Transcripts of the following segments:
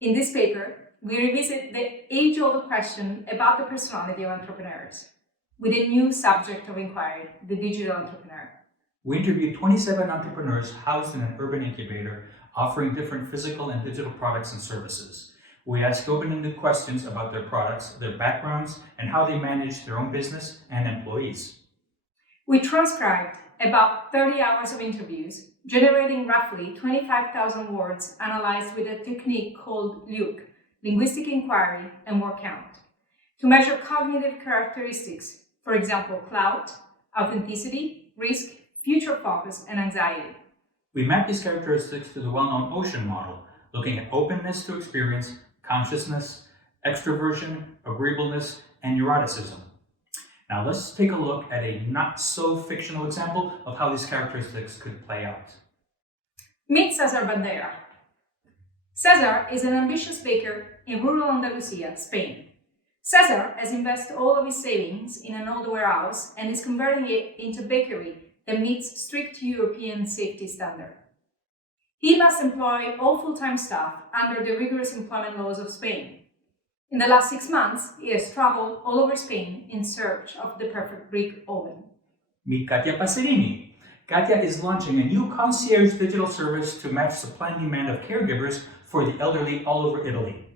In this paper, we revisit the age-old question about the personality of entrepreneurs with a new subject of inquiry, the digital entrepreneur. We interviewed 27 entrepreneurs housed in an urban incubator offering different physical and digital products and services. We asked open-ended questions about their products, their backgrounds, and how they manage their own business and employees. We transcribed about 30 hours of interviews, generating roughly 25,000 words analyzed with a technique called LIUC, linguistic inquiry and word count, to measure cognitive characteristics, for example, clout, authenticity, risk, future focus, and anxiety. We mapped these characteristics to the well-known OCEAN model, looking at openness to experience, consciousness, extroversion, agreeableness, and neuroticism. Now let's take a look at a not-so-fictional example of how these characteristics could play out. Meet Cesar Bandera. Cesar is an ambitious baker in rural Andalusia, Spain. Cesar has invested all of his savings in an old warehouse and is converting it into a bakery that meets strict European safety standards. He must employ all full-time staff under the rigorous employment laws of Spain. In the last 6 months, he has traveled all over Spain in search of the perfect brick oven. Meet Katia Passerini. Katia is launching a new concierge digital service to match supply and demand of caregivers for the elderly all over Italy.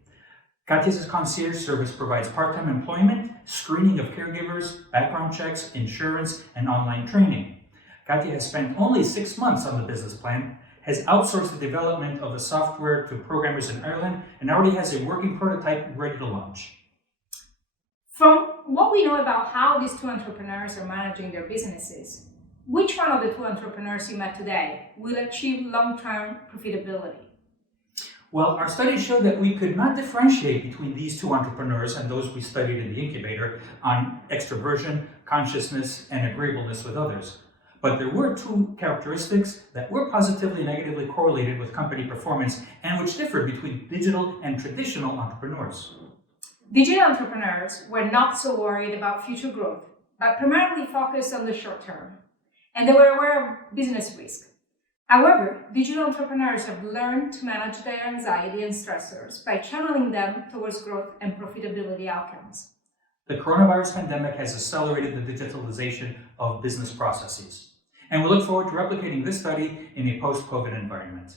Katia's concierge service provides part-time employment, screening of caregivers, background checks, insurance, and online training. Katia has spent only 6 months on the business plan, has outsourced the development of the software to programmers in Ireland, and already has a working prototype ready to launch. From what we know about how these two entrepreneurs are managing their businesses, which one of the two entrepreneurs you met today will achieve long-term profitability? Well, our study showed that we could not differentiate between these two entrepreneurs and those we studied in the incubator on extroversion, consciousness, and agreeableness with others. But there were two characteristics that were positively and negatively correlated with company performance and which differed between digital and traditional entrepreneurs. Digital entrepreneurs were not so worried about future growth, but primarily focused on the short term, and they were aware of business risk. However, digital entrepreneurs have learned to manage their anxiety and stressors by channeling them towards growth and profitability outcomes. The coronavirus pandemic has accelerated the digitalization of business processes, and we look forward to replicating this study in a post-COVID environment.